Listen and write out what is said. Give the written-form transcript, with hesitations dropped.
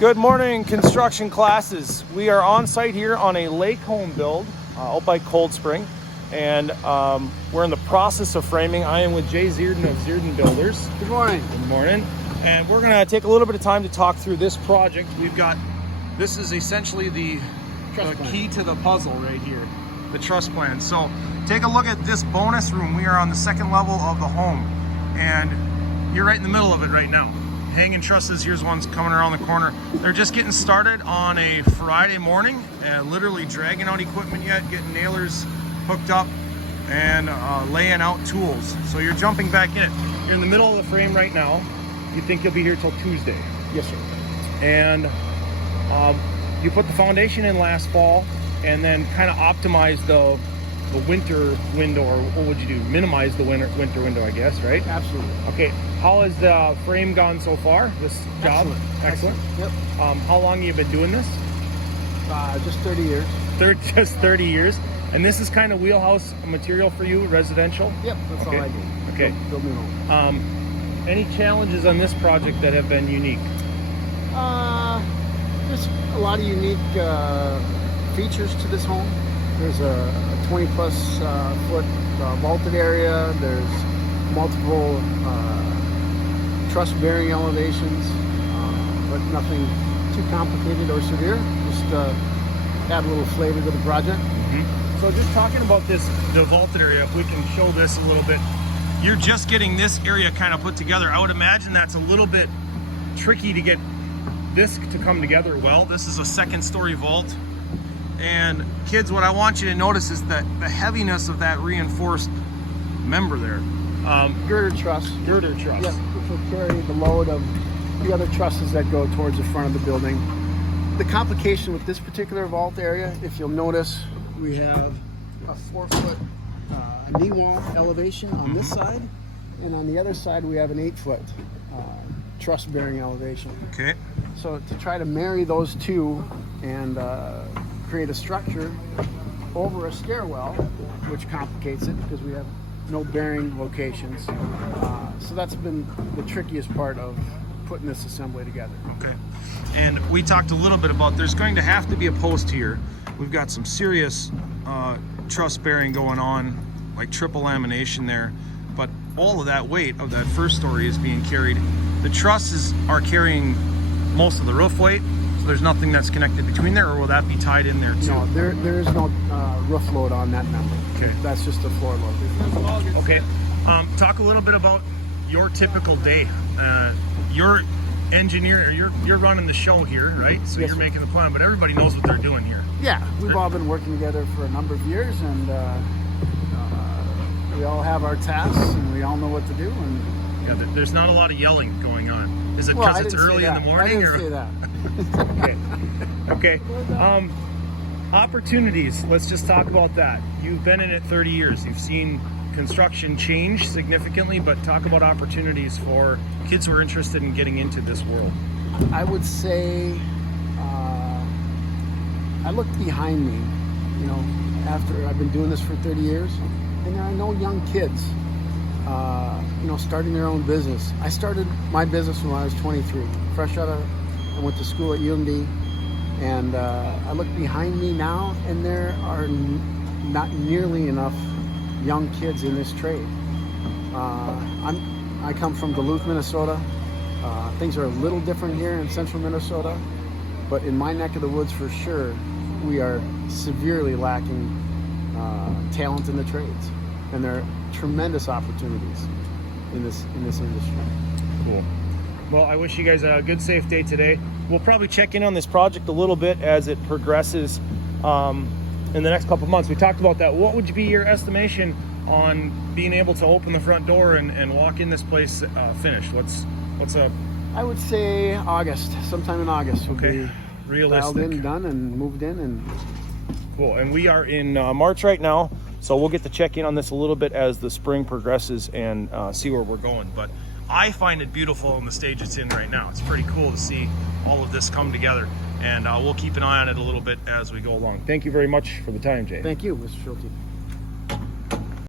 Good morning, construction classes. We are on site here on a lake home build out by Cold Spring, and we're in the process of framing. I am with Jay Zierden of Zierden Builders. Good morning. Good morning. And we're going to take a little bit of time to talk through this project. This is essentially the key to the puzzle right here, the truss plan. So take a look at this bonus room. We are on the second level of the home, and you're right in the middle of it right now. Hanging trusses, here's one's coming around the corner. They're just getting started on a Friday morning and literally dragging out equipment yet, getting nailers hooked up and laying out tools. So you're jumping back in it. You're in the middle of the frame right now. You think you'll be here till Tuesday? Yes, sir. And you put the foundation in last fall and then kind of optimize the winter window, or what would you do? Minimize the winter window, I guess, right? Absolutely. Okay. How has the frame gone so far? This job? Excellent. Yep. How long have you been doing this? Just 30 years. Just 30 years. And this is kind of wheelhouse material for you, residential? Yep, that's all I do. Okay. Build me home. Any challenges on this project that have been unique? There's a lot of unique features to this home. There's a 20 plus foot vaulted area. There's multiple truss bearing elevations, but nothing too complicated or severe. Just add a little flavor to the project. Mm-hmm. So just talking about the vaulted area, if we can show this a little bit. You're just getting this area kind of put together. I would imagine that's a little bit tricky to get this to come together well. This is a second story vault. And kids, what I want you to notice is that the heaviness of that reinforced member there. Girder truss. Girder truss. Yep, which will carry the load of the other trusses that go towards the front of the building. The complication with this particular vault area, if you'll notice, we have a 4 foot knee wall elevation on this side, and on the other side we have an 8 foot truss bearing elevation. Okay. So to try to marry those two and create a structure over a stairwell, which complicates it because we have no bearing locations. So that's been the trickiest part of putting this assembly together. Okay. And we talked a little bit about there's going to have to be a post here. We've got some serious truss bearing going on, like triple lamination there, but all of that weight of that first story is being carried. The trusses are carrying most of the roof weight, so there's nothing that's connected between there, or will that be tied in there too? No, there is no roof load on that member. Okay. That's just a floor load. Okay. Talk a little bit about your typical day. You're engineer, or you're running the show here, right? So Yes, you're sir. making the plan, but everybody knows what they're doing here. Yeah, we've all been working together for a number of years, and we all have our tasks, and we all know what to do. And Yeah, there's not a lot of yelling going on. Is it well, because I it's didn't say early in the that. morning? I didn't say that. Okay. Okay. Opportunities. Let's just talk about that. You've been in it 30 years. You've seen construction change significantly, but talk about opportunities for kids who are interested in getting into this world. I would say I look behind me, you know, after I've been doing this for 30 years, and there are no young kids, you know, starting their own business. I started my business when I was 23, fresh out of, I went to school at UMD, and I look behind me now, and there are not nearly enough young kids in this trade. I come from Duluth, Minnesota. Things are a little different here in central Minnesota, but in my neck of the woods for sure, we are severely lacking talent in the trades, and there are tremendous opportunities in this industry. Cool. Well, I wish you guys a good, safe day today. We'll probably check in on this project a little bit as it progresses in the next couple of months. We talked about that. What would be your estimation on being able to open the front door and walk in this place finished? What's a... I would say August, sometime in August. We'll be realistic. dialed in, done, and moved in. And cool. And we are in March right now, so we'll get to check in on this a little bit as the spring progresses and see where we're going. But I find it beautiful in the stage it's in right now. It's pretty cool to see all of this come together, and we'll keep an eye on it a little bit as we go along. Thank you very much for the time, Jay. thank you, Mr. Schulte.